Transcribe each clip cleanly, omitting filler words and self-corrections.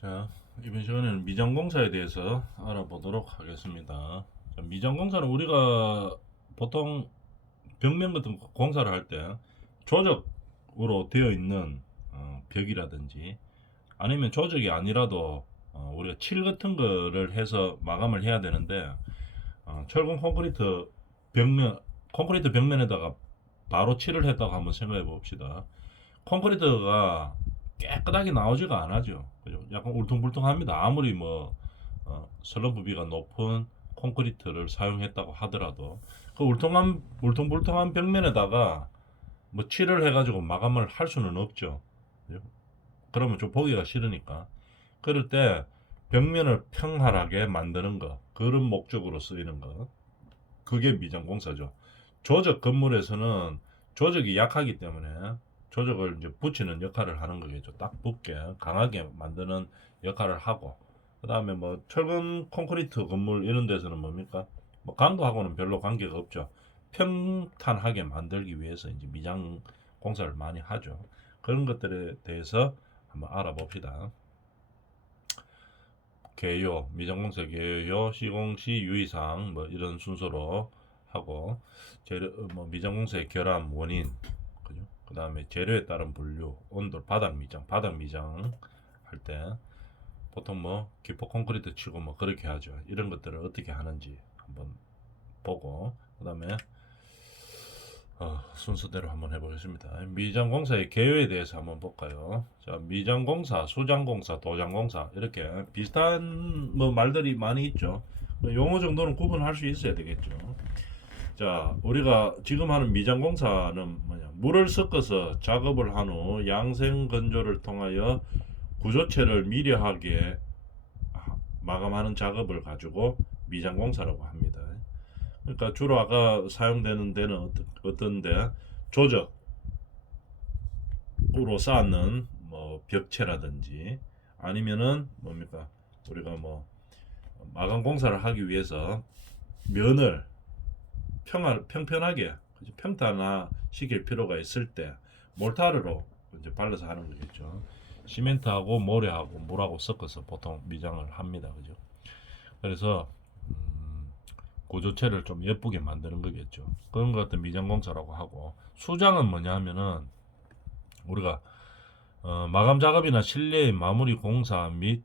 자, 이번 시간에는 미장공사에 대해서 알아보도록 하겠습니다. 자, 미장공사는 우리가 보통 벽면 같은 공사를 할 때 조적으로 되어 있는 벽이라든지 아니면 조적이 아니라도 우리가 칠 같은 거를 해서 마감을 해야 되는데 철근 콘크리트 벽면에다가 바로 칠을 했다고 한번 생각해 봅시다. 콘크리트가 깨끗하게 나오지가 않아죠. 그죠? 약간 울퉁불퉁합니다. 아무리 뭐 슬럼프비가 높은 콘크리트를 사용했다고 하더라도 그 울퉁불퉁한 벽면에다가 뭐 칠을 해가지고 마감을 할 수는 없죠. 그죠? 그러면 좀 보기가 싫으니까. 그럴 때 벽면을 평활하게 만드는 거, 그런 목적으로 쓰이는 거, 그게 미장공사죠. 조적 건물에서는 조적이 약하기 때문에 조적을 이제 붙이는 역할을 하는 거겠죠. 딱 붙게 강하게 만드는 역할을 하고, 그 다음에 뭐 철근 콘크리트 건물 이런 데서는 뭡니까? 뭐 강도하고는 별로 관계가 없죠. 평탄하게 만들기 위해서 이제 미장 공사를 많이 하죠. 그런 것들에 대해서 한번 알아봅시다. 개요, 미장공사 개요, 시공시 유의사항 뭐 이런 순서로 하고, 재료 뭐 미장공사의 결함 원인, 그죠? 그 다음에 재료에 따른 분류, 온도, 바닥 미장 할 때 보통 뭐 기포 콘크리트 치고 뭐 그렇게 하죠. 이런 것들을 어떻게 하는지 한번 보고, 그 다음에 순서대로 한번 해보겠습니다. 미장공사의 개요에 대해서 한번 볼까요? 자, 미장공사, 수장공사, 도장공사 이렇게 비슷한 뭐 말들이 많이 있죠. 뭐 용어 정도는 구분할 수 있어야 되겠죠. 자, 우리가 지금 하는 미장공사는 뭐냐? 물을 섞어서 작업을 한 후 양생 건조를 통하여 구조체를 미려하게 마감하는 작업을 가지고 미장공사라고 합니다. 그러니까 주로 아까 사용되는 데는 어떤데 조적으로 쌓는 뭐 벽체라든지 아니면은 뭡니까 우리가 뭐 마감 공사를 하기 위해서 면을 평평하게 평탄화 시킬 필요가 있을 때 몰타르로 이제 발라서 하는 거겠죠. 시멘트하고 모래하고 물하고 섞어서 보통 미장을 합니다. 그죠? 그래서 구조체를 좀 예쁘게 만드는 거겠죠. 그런 것 같은 미장공사라고 하고, 수장은 뭐냐 하면은 우리가 마감 작업이나 실내의 마무리 공사 및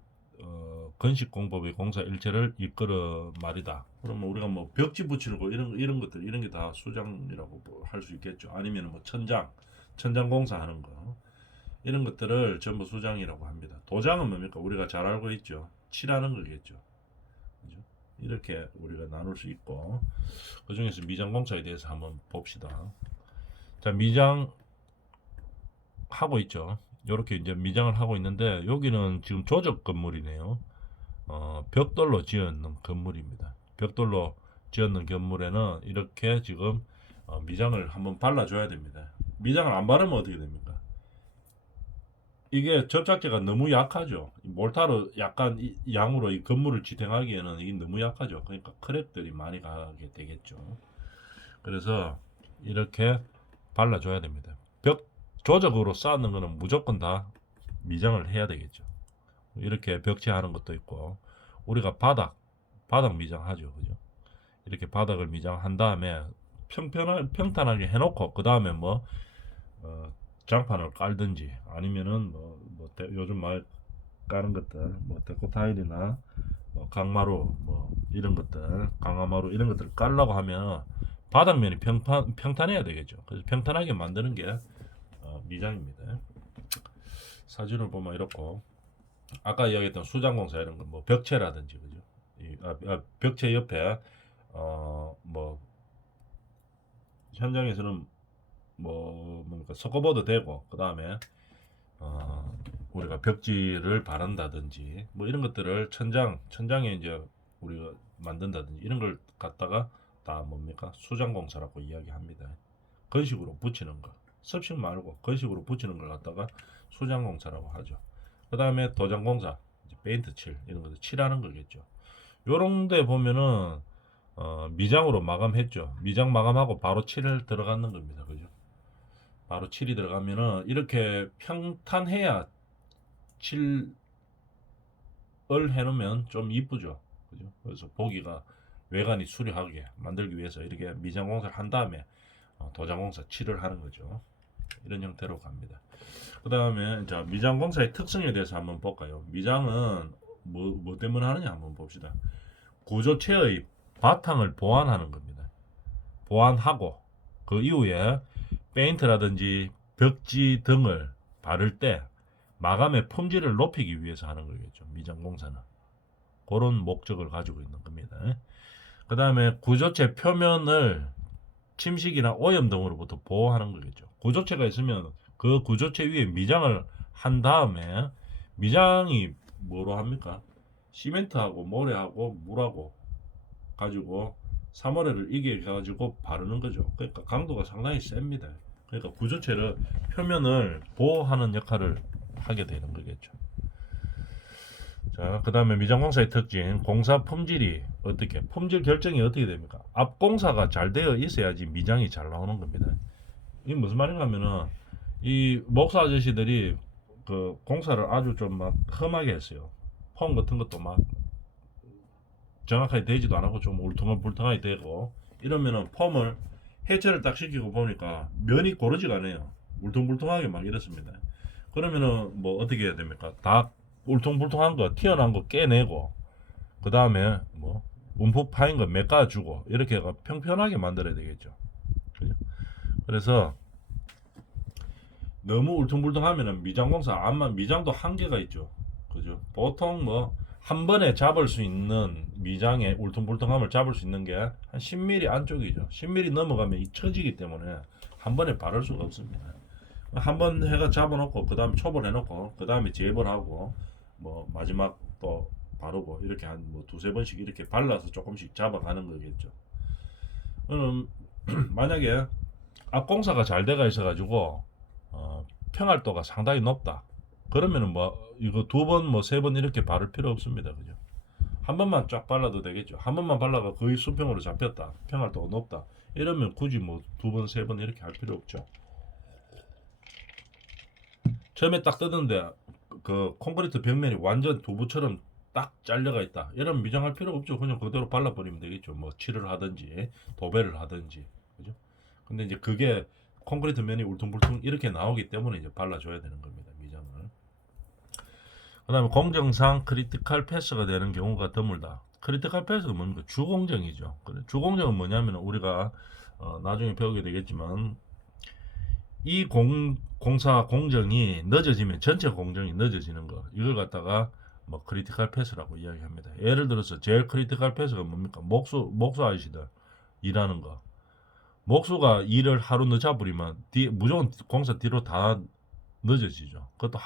건식 공법의 공사 일체를 이끌어 말이다. 그러면 우리가 뭐 벽지 붙이고 이런 것들 이런 게 다 수장이라고 할 수 있겠죠. 아니면 뭐 천장 공사하는 거 이런 것들을 전부 수장이라고 합니다. 도장은 뭡니까? 우리가 잘 알고 있죠. 칠하는 거겠죠. 그죠? 이렇게 우리가 나눌 수 있고, 그 중에서 미장 공사에 대해서 한번 봅시다. 자, 미장 하고 있죠. 이렇게 이제 미장을 하고 있는데 여기는 지금 조적 건물이네요. 벽돌로 지었는 건물입니다. 벽돌로 지었는 건물에는 이렇게 지금 미장을 한번 발라줘야 됩니다. 미장을 안 바르면 어떻게 됩니까? 이게 접착제가 너무 약하죠. 몰타로 약간 양으로 이 건물을 지탱하기에는 이게 너무 약하죠. 그러니까 크랙들이 많이 가게 되겠죠. 그래서 이렇게 발라줘야 됩니다. 벽 조적으로 쌓는 거는 무조건 다 미장을 해야 되겠죠. 이렇게 벽체하는 것도 있고, 우리가 바닥 미장하죠. 그죠? 이렇게 바닥을 미장한 다음에 평탄하게 해놓고, 그 다음에 뭐, 장판을 깔든지, 아니면은 요즘 말 까는 것들, 뭐, 데코 타일이나, 뭐 강마루, 뭐, 이런 것들, 강화마루, 이런 것들을 깔라고 하면, 바닥면이 평탄해야 되겠죠. 그래서 평탄하게 만드는 게, 미장입니다. 사진을 보면 이렇고, 아까 이야기했던 수장공사 이런 거, 뭐 벽체라든지 그죠? 벽체 옆에 뭐 현장에서는 뭐 뭡니까 섞어봐도 되고, 그 다음에 우리가 벽지를 바른다든지 뭐 이런 것들을 천장에 이제 우리가 만든다든지 이런 걸 갖다가 다 뭡니까 수장공사라고 이야기합니다. 건식으로 붙이는 거, 섭식 말고 건식으로 붙이는 걸 갖다가 수장공사라고 하죠. 그 다음에 도장공사, 페인트 칠 이런 것들 칠하는 거겠죠. 요런 데 보면은 미장으로 마감했죠. 미장 마감하고 바로 칠을 들어가는 겁니다. 그죠? 바로 칠이 들어가면은 이렇게 평탄해야 칠 해놓으면 좀 이쁘죠. 그죠? 그래서 보기가 외관이 수려하게 만들기 위해서 이렇게 미장 공사를 한 다음에 도장 공사 칠을 하는 거죠. 이런 형태로 갑니다. 그 다음에 자 미장 공사의 특성에 대해서 한번 볼까요? 미장은 뭐 때문에 하느냐 한번 봅시다. 구조체의 바탕을 보완하는 겁니다. 보완하고 그 이후에 페인트라든지 벽지 등을 바를 때 마감의 품질을 높이기 위해서 하는 거겠죠. 미장 공사는 그런 목적을 가지고 있는 겁니다. 그 다음에 구조체 표면을 침식이나 오염 등으로부터 보호하는 거겠죠. 구조체가 있으면 그 구조체 위에 미장을 한 다음에 미장이 뭐로 합니까? 시멘트하고 모래하고 물하고 가지고 사모래를 이겨 가지고 바르는 거죠. 그러니까 강도가 상당히 셉니다. 그러니까 구조체를 표면을 보호하는 역할을 하게 되는 거겠죠. 자, 그 다음에 미장공사의 특징, 공사 품질이 어떻게, 품질 결정이 어떻게 됩니까? 앞 공사가 잘 되어 있어야지 미장이 잘 나오는 겁니다. 이게 무슨 말인가 하면은, 이 목사 아저씨들이 그 공사를 아주 좀 막 험하게 했어요. 폼 같은 것도 막 정확하게 되지도 않고 좀 울퉁불퉁하게 되고, 이러면은 폼을 해체를 딱 시키고 보니까 면이 고르지가 않아요. 울퉁불퉁하게 막 이렇습니다. 그러면은 뭐 어떻게 해야 됩니까? 다 울퉁불퉁한 거 튀어나온 거 깨내고 그 다음에 뭐 움푹 파인 거 메꿔주고 이렇게 해가 평평하게 만들어야 되겠죠. 그죠? 그래서 너무 울퉁불퉁하면은 미장공사 암만 미장도 한계가 있죠. 그죠? 보통 뭐 한 번에 잡을 수 있는 미장의 울퉁불퉁함을 잡을 수 있는 게 한 10mm 안쪽이죠. 10mm 넘어가면 잊혀지기 때문에 한 번에 바를 수가 없습니다. 한 번 해가 잡아놓고 그 다음에 초벌 해놓고 그 다음에 재벌하고 뭐 마지막 또 바르고 이렇게 한 뭐 두세 번씩 이렇게 발라서 조금씩 잡아가는 거겠죠. 그럼 만약에 앞공사가 잘 돼가 있어가지고 평활도가 상당히 높다. 그러면은 뭐 이거 두 번 뭐 세 번 이렇게 바를 필요 없습니다. 그죠? 한 번만 쫙 발라도 되겠죠. 한 번만 발라가 거의 수평으로 잡혔다. 평활도가 높다. 이러면 굳이 뭐 두 번 세 번 이렇게 할 필요 없죠. 처음에 딱 뜨는데 그 콘크리트 벽면이 완전 두부처럼 딱 잘려가 있다. 이러면 미장할 필요 없죠. 그냥 그대로 발라버리면 되겠죠. 뭐 칠을 하든지 도배를 하든지, 그죠? 근데 이제 그게 콘크리트 면이 울퉁불퉁 이렇게 나오기 때문에 이제 발라줘야 되는 겁니다. 미장을. 그다음에 공정상 크리티컬 패스가 되는 경우가 드물다. 크리티컬 패스가 뭡니까? 주공정이죠. 주공정은 뭐냐면 우리가 나중에 배우게 되겠지만 이 공사 공정이 늦어지면 전체 공정이 늦어지는 거 이걸 갖다가 뭐 크리티컬 패스라고 이야기합니다. 예를 들어서 제일 크리티컬 패스가 뭡니까? 목수 아저씨들 일하는 거. 목수가 일을 하루 늦춰 버리면 무조건 공사 뒤로 다 늦어지죠. 그것도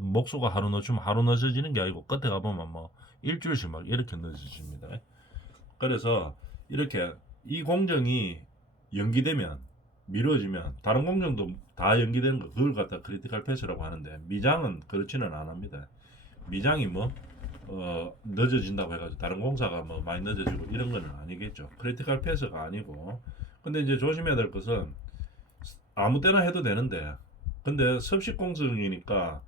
목수가 하루 늦추면 하루 늦어지는 게 아니고 끝에 가보면 뭐 일주일씩 막 이렇게 늦어집니다. 그래서 이렇게 이 공정이 연기되면 미뤄지면 다른 공정도 다 연기되는 거 그걸 갖다 크리티컬 패스라고 하는데 미장은 그렇지는 않습니다. 미장이 뭐 늦어진다고 해가지고 다른 공사가 뭐 많이 늦어지고 이런 거는 아니겠죠. 크리티컬 패스가 아니고 근데 이제 조심해야 될 것은 아무 때나 해도 되는데 근데 습식 공정이니까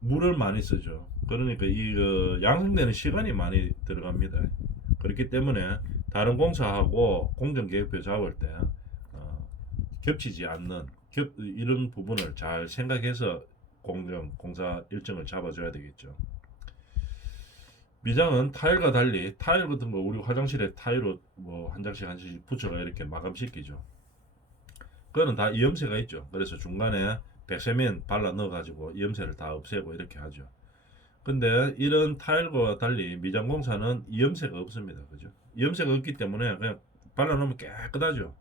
물을 많이 쓰죠. 그러니까 이 양성되는 시간이 많이 들어갑니다. 그렇기 때문에 다른 공사하고 공정 계획표 잡을 때 겹치지 않는 이런 부분을 잘 생각해서 공사 일정을 잡아줘야 되겠죠. 미장은 타일과 달리 타일 같은 거 우리 화장실에 타일로 뭐 한 장씩 한 장씩 붙여가 이렇게 마감시키죠. 그거는 다 이염새가 있죠. 그래서 중간에 백세면 발라 넣어가지고 이염새를 다 없애고 이렇게 하죠. 근데 이런 타일과 달리 미장 공사는 이염새가 없습니다. 그죠? 이염새가 없기 때문에 그냥 발라놓으면 깨끗하죠.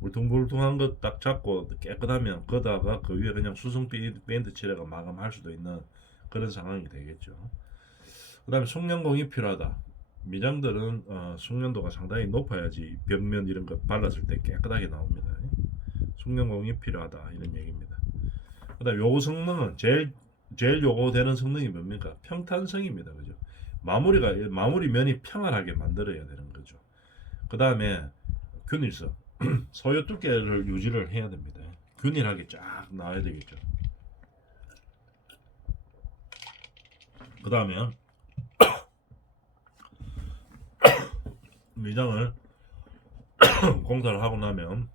울퉁불퉁한 거 딱 잡고 깨끗하면 거다가 그 위에 그냥 수성 페인트 칠해가 마감할 수도 있는 그런 상황이 되겠죠. 그 다음에 숙련공이 필요하다. 미장들은 숙련도가 상당히 높아야지 벽면 이런 거 발랐을 때 깨끗하게 나옵니다. 숙련공이 필요하다 이런 얘기입니다. 그 다음에 요구 성능은 제일 요구되는 성능이 뭡니까? 평탄성입니다. 그죠? 마무리 면이 평안하게 만들어야 되는 거죠. 그 다음에 균일성. 소요 두께를 유지를 해야 됩니다. 균일하게 쫙 나와야 되겠죠. 그 다음에 미장을 공사를 하고 나면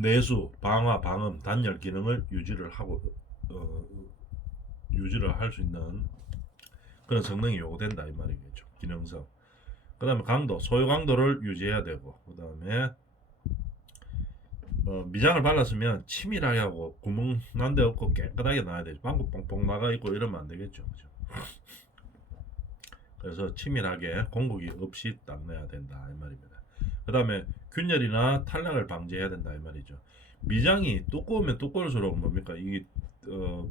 내수, 방화, 방음, 단열 기능을 유지를 할 수 있는 그런 성능이 요구된다 이 말이겠죠. 기능성. 그 다음에 강도, 소요 강도를 유지해야 되고, 그 다음에 미장을 발랐으면 치밀하게 하고 구멍 난 데 없고 깨끗하게 놔야 되죠. 방구 뻥뻥 나가 있고 이러면 안 되겠죠. 그죠? 그래서 치밀하게 공국이 없이 닦아야 된다 이 말입니다. 그 다음에 균열이나 탈락을 방지해야 된다 이 말이죠. 미장이 두꺼우면 두꺼울수록 뭡니까 이게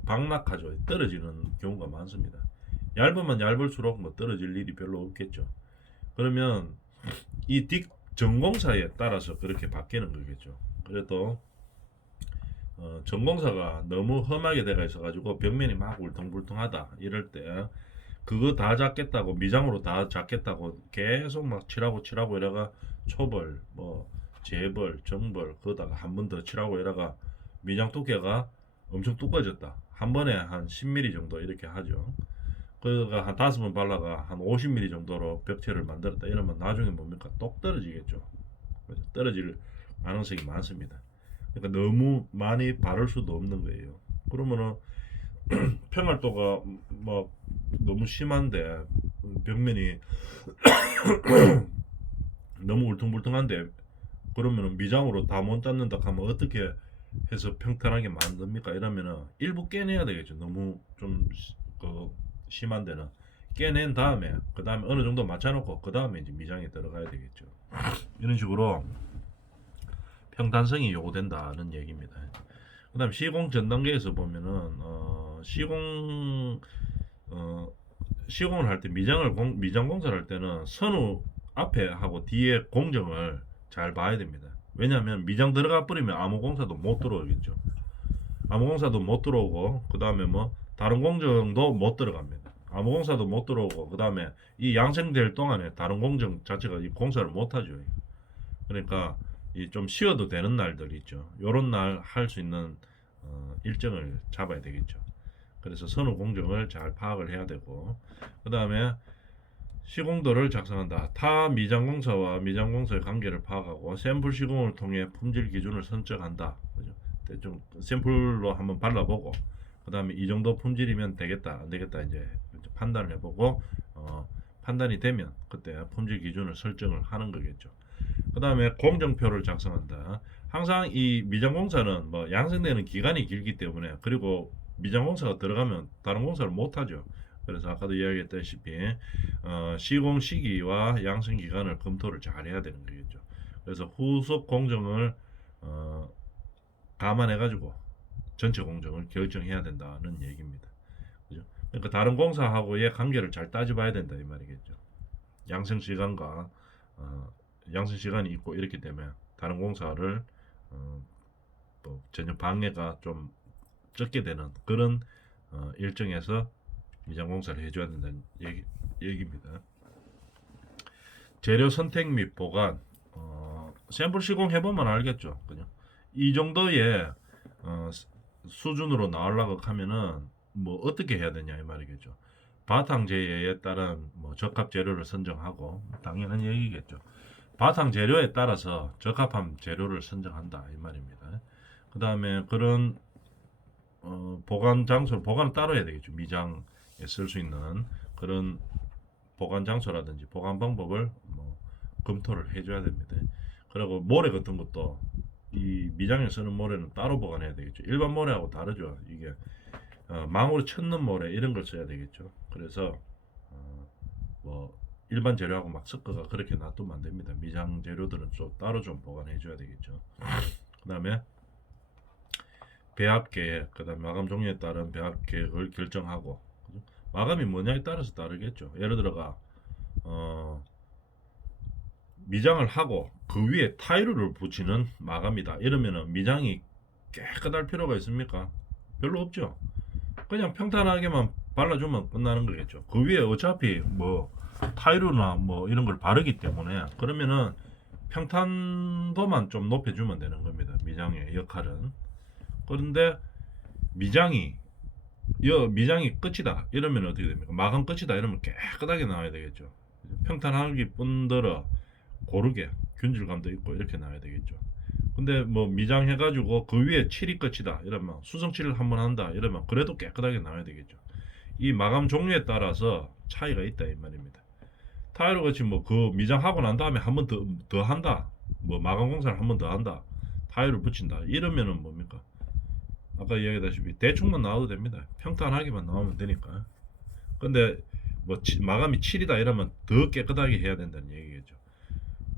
방락하죠. 떨어지는 경우가 많습니다. 얇으면 얇을수록 뭐 떨어질 일이 별로 없겠죠. 그러면 이 전공사에 따라서 그렇게 바뀌는 거겠죠. 그래도 전공사가 너무 험하게 돼가 있어가지고 벽면이 막 울퉁불퉁하다 이럴 때 그거 다 잡겠다고 미장으로 다 잡겠다고 계속 막 칠하고 이래가 초벌 뭐 재벌 정벌 그거다가 한 번 더 칠하고 이래가 미장 두께가 엄청 두꺼워졌다. 한 번에 한 10mm 정도 이렇게 하죠. 그가 한 5번 발라가 한 50mm 정도로 벽체를 만들었다 이러면 나중에 뭡니까 똑 떨어지겠죠. 떨어질 가능성이 많습니다. 그러니까 너무 많이 바를 수도 없는 거예요. 그러면은 평활도가 뭐 너무 심한데 벽면이 너무 울퉁불퉁한데 그러면은 미장으로 다 못 닦는다 하면 어떻게 해서 평탄하게 만듭니까? 이러면은 일부 깨내야 되겠죠. 너무 좀 심한 데는 깨낸 다음에 그 다음에 어느 정도 맞춰놓고 그 다음에 이제 미장에 들어가야 되겠죠. 이런 식으로 평탄성이 요구된다는 얘기입니다. 그 다음 시공 전 단계에서 보면은 시공을 할 때 미장 공사를 할 때는 선우 앞에 하고 뒤에 공정을 잘 봐야 됩니다. 왜냐하면 미장 들어가 버리면 아무 공사도 못 들어오겠죠. 아무 공사도 못 들어오고 그 다음에 뭐 다른 공정도 못 들어갑니다. 아무 공사도 못 들어오고 그 다음에 이 양생될 동안에 다른 공정 자체가 이 공사를 못 하죠. 그러니까 이 좀 쉬어도 되는 날들 있죠. 요런 날 할 수 있는 일정을 잡아야 되겠죠. 그래서 선후 공정을 잘 파악을 해야 되고 그 다음에 시공도를 작성한다. 타 미장공사와 미장공사의 관계를 파악하고 샘플 시공을 통해 품질 기준을 선정한다. 그죠? 대충 샘플로 한번 발라보고 그 다음에 이 정도 품질이면 되겠다 안 되겠다 이제 판단을 해보고 판단이 되면 그때 품질 기준을 설정을 하는 거겠죠. 그 다음에 공정표를 작성한다. 항상 이 미장공사는 뭐 양성되는 기간이 길기 때문에 그리고 미장공사가 들어가면 다른 공사를 못하죠. 그래서 아까도 이야기했다시피 시공 시기와 양성 기간을 검토를 잘 해야 되는 거겠죠. 그래서 후속 공정을 감안해 가지고 전체 공정을 결정해야 된다는 얘기입니다. 그죠? 그러니까 다른 공사하고의 관계를 잘 따져봐야 된다 이 말이겠죠. 양성 시간과 양성 시간이 있고 이렇기 때문에 다른 공사를 또 전혀 방해가 좀 적게 되는 그런 일정에서 미장 공사를 해줘야 된다는 얘기입니다. 재료 선택 및 보관 샘플 시공 해보면 알겠죠. 그죠? 이 정도의 수준으로 나오려고 하면은 뭐 어떻게 해야 되냐 이 말이겠죠. 바탕 재해에 따른 뭐 적합 재료를 선정하고 당연한 얘기겠죠. 바탕 재료에 따라서 적합한 재료를 선정한다 이 말입니다. 그 다음에 그런 보관 장소 보관은 따로 해야 되겠죠. 미장에 쓸 수 있는 그런 보관 장소라든지 보관 방법을 뭐 검토를 해줘야 됩니다. 그리고 모래 같은 것도 이 미장에 쓰는 모래는 따로 보관해야 되겠죠. 일반 모래하고 다르죠. 이게 망으로 쳤는 모래 이런 걸 써야 되겠죠. 그래서 뭐 일반 재료하고 막 섞어가 그렇게 놔두면 안 됩니다. 미장 재료들은 좀 따로 좀 보관해 줘야 되겠죠. 그 다음에 배합 계획, 그 다음에 마감 종류에 따른 배합 계획을 결정하고 마감이 뭐냐에 따라서 다르겠죠. 예를 들어가 미장을 하고 그 위에 타일을 붙이는 마감이다. 이러면은 미장이 깨끗할 필요가 있습니까? 별로 없죠. 그냥 평탄하게만 발라주면 끝나는 거겠죠. 그 위에 어차피 뭐 타일이나 뭐 이런 걸 바르기 때문에 그러면은 평탄도만 좀 높여주면 되는 겁니다. 미장의 역할은. 그런데 미장이 끝이다 이러면 어떻게 됩니까? 마감 끝이다 이러면 깨끗하게 나와야 되겠죠. 평탄하기 뿐더러 고르게 균질감도 있고 이렇게 나와야 되겠죠. 근데 뭐 미장해가지고 그 위에 칠이 끝이다 이러면 수성칠을 한번 한다 이러면 그래도 깨끗하게 나와야 되겠죠. 이 마감 종류에 따라서 차이가 있다 이 말입니다. 타일로 같이 뭐 그 미장하고 난 다음에 한 번 더 한다, 뭐 마감 공사를 한 번 더 한다, 타일을 붙인다 이러면은 뭡니까? 아까 이야기했다시피 대충만 나와도 됩니다. 평탄하게만 나오면 되니까. 근데 뭐 마감이 7이다 이러면 더 깨끗하게 해야 된다는 얘기겠죠.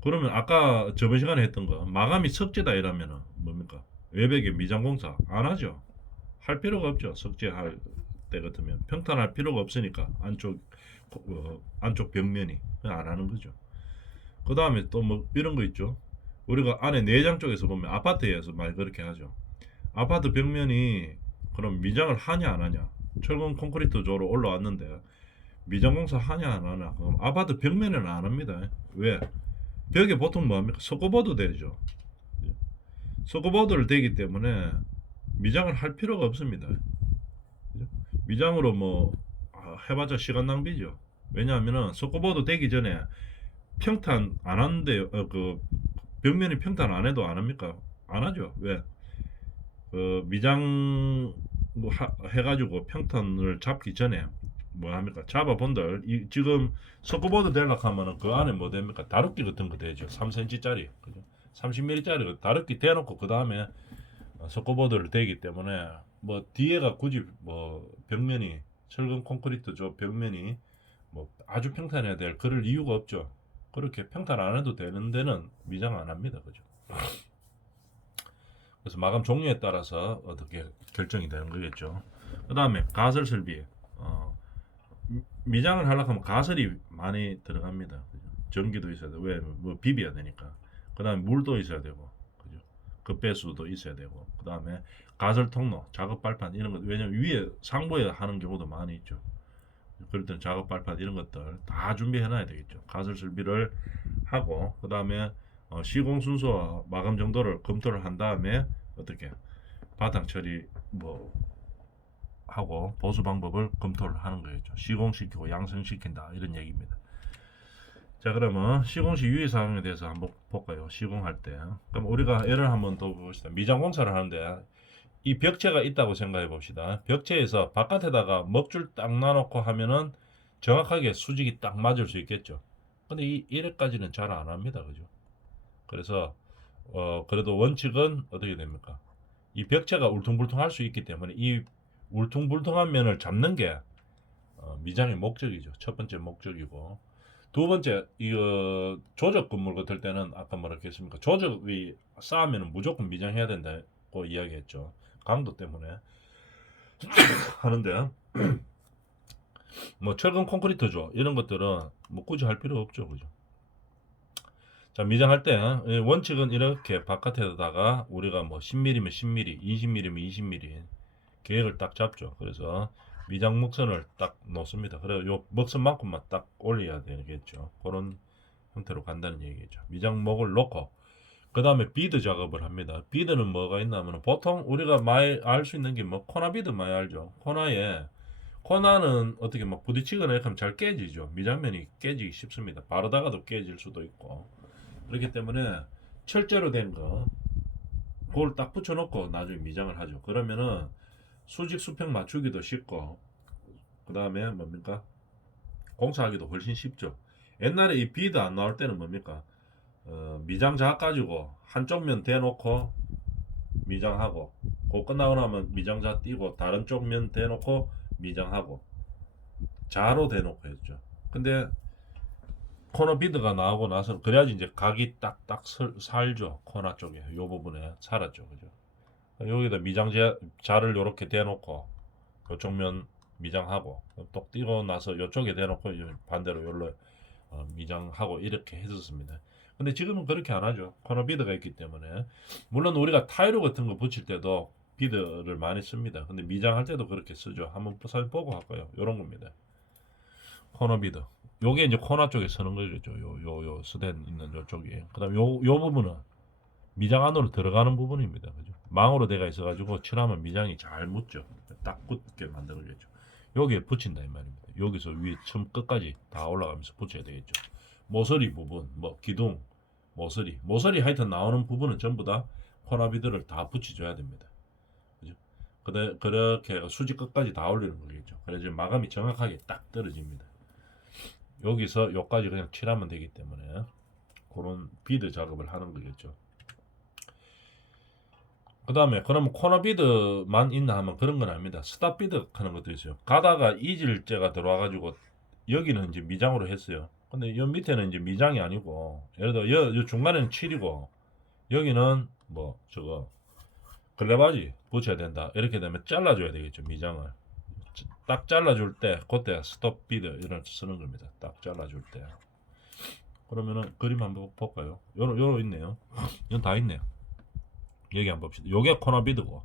그러면 아까 저번 시간에 했던 거 마감이 석재다 이러면은 뭡니까? 외벽에 미장 공사 안 하죠. 할 필요가 없죠. 석재할 때 같으면 평탄할 필요가 없으니까 안쪽 벽면이 안 하는 거죠. 그 다음에 또 뭐 이런 거 있죠. 우리가 안에 내장 쪽에서 보면 아파트에서 많이 그렇게 하죠. 아파트 벽면이 그럼 미장을 하냐 안 하냐? 철근 콘크리트 조로 올라왔는데 미장 공사 하냐 안 하냐? 그럼 아파트 벽면에는 안 합니다. 왜? 벽에 보통 뭐 합니까? 서커보드 되죠. 서커보드를 대기 때문에 미장을 할 필요가 없습니다. 미장으로 뭐 해봤자 시간 낭비죠. 왜냐하면은 서커보드 되기 전에 평탄 안 하는데 그 벽면이 평탄 안 해도 안 합니까? 안 하죠. 왜? 그 미장 뭐 해가지고 평탄을 잡기 전에 뭐 합니까? 잡아본들 지금 서커보드 되려고 하면은 그 안에 뭐 됩니까? 다루기 같은 거 되죠. 3cm짜리, 그죠? 30mm짜리 다루기 대놓고 그 다음에 서커보드를 대기 때문에 뭐 뒤에가 굳이 뭐 벽면이 철근 콘크리트 저 벽면이 뭐 아주 평탄해야 될 그럴 이유가 없죠. 그렇게 평탄 안 해도 되는 데는 미장 안 합니다, 그죠? 그래서 마감 종류에 따라서 어떻게 결정이 되는 거겠죠. 그 다음에 가설 설비. 미장을 하려고 하면 가설이 많이 들어갑니다. 그죠? 전기도 있어야 돼. 왜? 뭐 비벼야 되니까. 그 다음에 물도 있어야 되고, 그죠? 급배수도 있어야 되고, 그 다음에 가설 통로, 작업 발판 이런 것. 왜냐면 위에 상부에 하는 경우도 많이 있죠. 그럴 때는 작업 발판 이런 것들 다 준비해 놔야 되겠죠. 가설 설비를 하고, 그 다음에 시공 순서와 마감 정도를 검토를 한 다음에 어떻게 바닥 처리 뭐 하고 보수 방법을 검토를 하는 거겠죠. 시공시키고 양성시킨다 이런 얘기입니다. 자, 그러면 시공시 유의사항에 대해서 한번 볼까요? 시공할 때. 그럼 우리가 예를 한번 더 봅시다. 미장 공사를 하는데 이 벽체가 있다고 생각해 봅시다. 벽체에서 바깥에다가 먹줄 딱 놔놓고 하면은 정확하게 수직이 딱 맞을 수 있겠죠. 근데 이래까지는 잘 안 합니다. 그죠? 그래서 그래도 원칙은 어떻게 됩니까? 이 벽체가 울퉁불퉁할 수 있기 때문에 이 울퉁불퉁한 면을 잡는 게 미장의 목적이죠. 첫 번째 목적이고, 두 번째 이 조적 건물 같을 때는 아까 뭐라 했습니까? 조적이 쌓으면 무조건 미장해야 된다고 이야기했죠. 강도 때문에 하는데 뭐 철근 콘크리트죠. 이런 것들은 뭐 굳이 할 필요 없죠. 그죠? 자, 미장할 때 원칙은 이렇게 바깥에다가 우리가 뭐 10mm면 10mm, 20mm면 20mm 계획을 딱 잡죠. 그래서 미장 먹선을 딱 놓습니다. 그래서 요 먹선만큼만 딱 올려야 되겠죠. 그런 형태로 간다는 얘기죠. 미장목을 놓고 그 다음에 비드 작업을 합니다. 비드는 뭐가 있냐면 보통 우리가 많이 알 수 있는 게 뭐 코나 비드 많이 알죠. 코나는 어떻게 막 부딪히거나 이렇게 하면 잘 깨지죠. 미장면이 깨지기 쉽습니다. 바르다가도 깨질 수도 있고. 그렇기 때문에 철제로 된 거 그걸 딱 붙여놓고 나중에 미장을 하죠. 그러면은 수직 수평 맞추기도 쉽고, 그 다음에 뭡니까? 공사하기도 훨씬 쉽죠. 옛날에 이 비드 안 나올 때는 뭡니까? 미장자 가지고 한쪽 면 대놓고 미장하고, 그거 끝나고 나면 미장자 띄고 다른 쪽 면 대놓고 미장하고 자로 대놓고 했죠. 근데 코너 비드가 나오고 나서 그래야지 이제 각이 딱딱 살죠. 코너 쪽에 요 부분에 살았죠. 그죠? 여기다 미장자를 이렇게 대놓고 이쪽 면 미장하고 똑 띄고 나서 이쪽에 대놓고 반대로 요로 미장하고 이렇게 했었습니다. 근데 지금은 그렇게 안 하죠. 코너 비드가 있기 때문에. 물론 우리가 타일로 같은 거 붙일 때도 비드를 많이 씁니다. 근데 미장할 때도 그렇게 쓰죠. 한번 사진 보고 할까요? 요런 겁니다. 코너 비드. 요게 이제 코너 쪽에 서는 거겠죠. 요 스댄 있는 요쪽에. 그 다음에 요 부분은 미장 안으로 들어가는 부분입니다. 그죠? 망으로 되어 있어가지고 칠하면 미장이 잘 묻죠. 딱 굳게 만들어졌죠. 여기에 붙인다 이 말입니다. 여기서 위에 처음 끝까지 다 올라가면서 붙여야 되겠죠. 모서리 부분, 뭐 기둥, 모서리 하여튼 나오는 부분은 전부 다 코나비들을 다 붙여줘야 됩니다. 그죠? 그렇게 수지 끝까지 다 올리는 거겠죠. 그래서 마감이 정확하게 딱 떨어집니다. 여기서 여기까지 그냥 칠하면 되기 때문에 그런 비드 작업을 하는 거겠죠. 그 다음에 그러면 코너 비드만 있나 하면 그런 건 아닙니다. 스탑 비드 하는 것도 있어요. 가다가 이질제가 들어와가지고 여기는 이제 미장으로 했어요. 근데 여 밑에는 이제 미장이 아니고 예를 들어 여 중간에는 7이고 여기는 뭐 저거 걸레바지 붙여야 된다. 이렇게 되면 잘라줘야 되겠죠. 미장을 딱 잘라줄 때 그때 스톱 비드 이런 쓰는 겁니다. 딱 잘라줄 때. 그러면은 그림 한번 볼까요? 요로 있네요. 이건 다 있네요. 여기 한번 봅시다. 요게 코너 비드고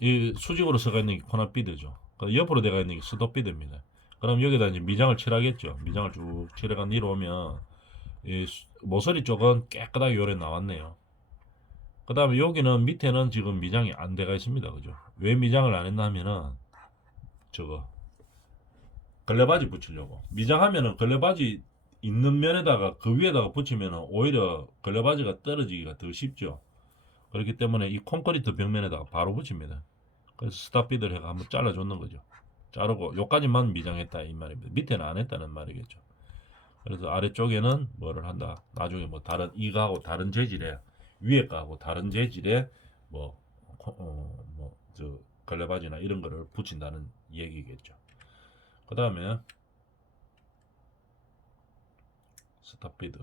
이 수직으로 써가 있는 게 코너 비드죠. 옆으로 되어 있는 게 스톱 비드입니다. 그럼 여기다 이제 미장을 칠하겠죠. 미장을 쭉 칠해가 내려오면 이 모서리 쪽은 깨끗하게 요래 나왔네요. 그 다음에 여기는 밑에는 지금 미장이 안 돼가 있습니다. 그죠? 왜 미장을 안 했나 하면은 저거 걸레바지 붙이려고 미장하면은 걸레바지 있는 면에다가 그 위에다가 붙이면은 오히려 걸레바지가 떨어지기가 더 쉽죠. 그렇기 때문에 이 콘크리트 벽면에다가 바로 붙입니다. 그래서 스탑비드를 해가 한번 잘라줬는 거죠. 자르고 요까지만 미장했다 이 말입니다. 밑에는 안 했다는 말이겠죠. 그래서 아래쪽에는 뭐를 한다. 나중에 뭐 다른 이거하고 다른 재질의 위에 거하고 다른 재질의 뭐저 걸레바지나 이런 거를 붙인다는 얘기겠죠. 그 다음에 스탑비드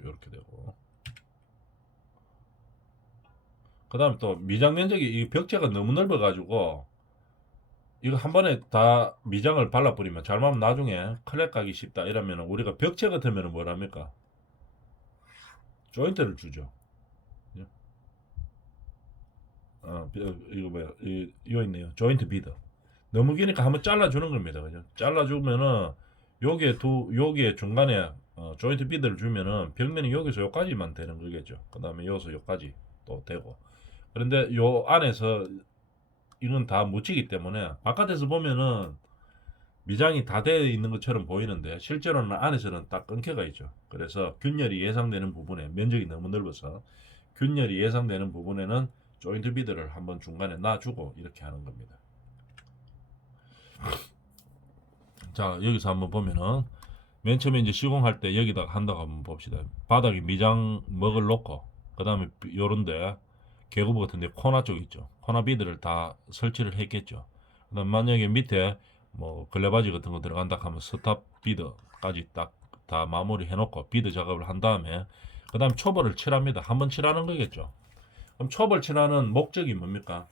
이렇게 되고 그 다음에 또 미장 면적이 이 벽체가 너무 넓어 가지고 이거 한 번에 다 미장을 발라버리면 잘못하면 나중에 클랩 가기 쉽다 이러면 우리가 벽체 같으면 뭐랍니까? 조인트를 주죠. 이거 뭐야? 이거 있네요. 조인트 비드. 너무 기니까 한번 잘라주는 겁니다. 그죠? 잘라주면은 여기에 중간에 조인트 비드를 주면은 벽면이 여기서 여기까지만 되는 거겠죠. 그 다음에 여기서 여기까지 또 되고. 그런데 요 안에서 이건 다 묻히기 때문에 바깥에서 보면은 미장이 다 되어 있는 것처럼 보이는데 실제로는 안에서는 딱 끊겨가 있죠. 그래서 균열이 예상되는 부분에 면적이 너무 넓어서 균열이 예상되는 부분에는 조인트 비드를 한번 중간에 놔주고 이렇게 하는 겁니다. 자 여기서 한번 보면은 맨 처음에 이제 시공할 때 여기다가 한다고 한번 봅시다. 바닥에 미장 먹을 놓고 그 다음에 요런데 계구부 같은데 코나 쪽 있죠. 코나 비드를 다 설치를 했겠죠. 그다음 만약에 밑에 뭐 걸레바지 같은 거 들어간다 하면 스탑 비드까지 딱 다 마무리 해놓고 비드 작업을 한 다음에 그 다음 초벌을 칠합니다. 한번 칠하는 거겠죠. 그럼 초벌 칠하는 목적이 뭡니까?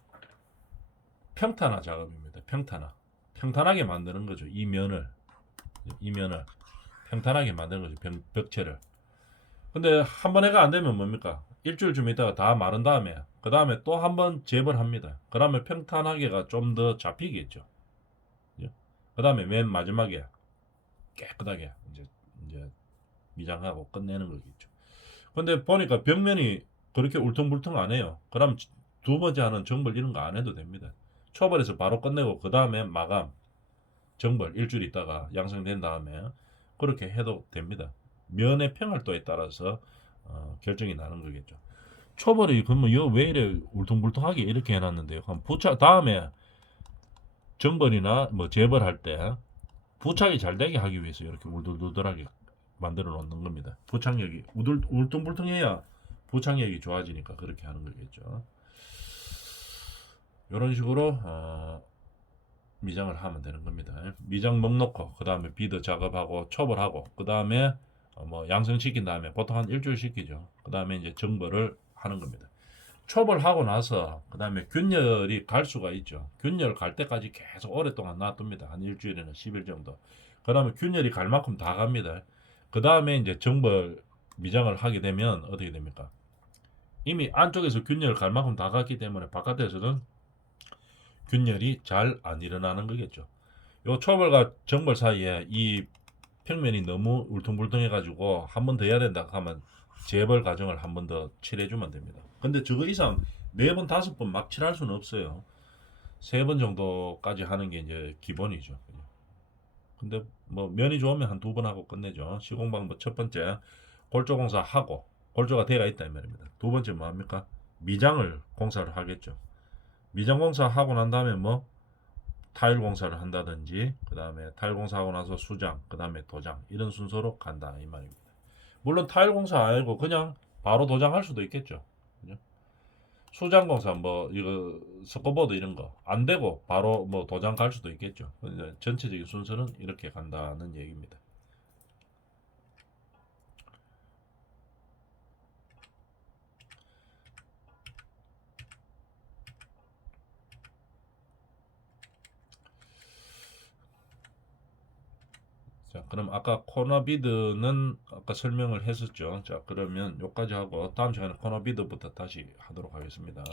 평탄화 작업입니다. 평탄하게 만드는 거죠. 이 면을 평탄하게 만드는 거죠. 벽체를. 근데 한 번 해가 안 되면 뭡니까? 일주일 좀 있다가 다 마른 다음에 그 다음에 또 한 번 재벌 합니다. 그러면 평탄하게가 좀 더 잡히겠죠. 그 다음에 맨 마지막에 깨끗하게 이제 미장하고 끝내는 거겠죠. 근데 보니까 벽면이 그렇게 울퉁불퉁 안 해요. 그럼 두 번째 하는 정벌 이런 거 안 해도 됩니다. 초벌에서 바로 끝내고 그 다음에 마감 정벌 일주일 있다가 양성된 다음에 그렇게 해도 됩니다. 면의 평활도에 따라서 결정이 나는 거겠죠. 초벌이 그러면 이거 왜 이래 울퉁불퉁하게 이렇게 해놨는데요. 그럼 부착 다음에 정벌이나 뭐 재벌할 때 부착이 잘 되게 하기 위해서 이렇게 울돌돌하게 만들어 놓는 겁니다. 부착력이 울퉁불퉁해야 부착력이 좋아지니까 그렇게 하는 거겠죠. 이런 식으로 미장을 하면 되는 겁니다. 미장 먹 놓고 그 다음에 비드 작업하고 초벌하고 그 다음에 뭐 양성시킨 다음에 보통 한 일주일 시키죠. 그 다음에 이제 정벌을 하는 겁니다. 초벌하고 나서 그 다음에 균열이 갈 수가 있죠. 균열 갈 때까지 계속 오랫동안 놔둡니다. 한 일주일에는 10일 정도. 그 다음에 균열이 갈 만큼 다 갑니다. 그 다음에 이제 정벌 미장을 하게 되면 어떻게 됩니까? 이미 안쪽에서 균열 갈 만큼 다 갔기 때문에 바깥에서는 균열이 잘 안 일어나는 거겠죠. 요 초벌과 정벌 사이에 이 평면이 너무 울퉁불퉁해 가지고 한 번 더 해야 된다 하면 재벌 과정을 한 번 더 칠해주면 됩니다. 근데 저거 이상 4번 5번 막 칠할 수는 없어요. 3번 정도까지 하는 게 이제 기본이죠. 근데 뭐 면이 좋으면 한 2번 하고 끝내죠. 시공 방법 첫 번째 골조 공사 하고 골조가 돼가 있다 이 말입니다. 두 번째 뭐 합니까? 미장을 공사를 하겠죠. 미장 공사 하고 난 다음에 뭐 타일 공사를 한다든지 그 다음에 타일 공사하고 나서 수장 그 다음에 도장 이런 순서로 간다 이 말입니다. 물론 타일 공사 아니고 그냥 바로 도장할 수도 있겠죠. 그죠? 수장 공사 뭐 이거 스코보드 이런 거 안 되고 바로 뭐 도장 갈 수도 있겠죠. 전체적인 순서는 이렇게 간다는 얘기입니다. 자, 그럼 아까 코너비드는 아까 설명을 했었죠. 자, 그러면 여기까지 하고 다음 시간에 코너비드부터 다시 하도록 하겠습니다.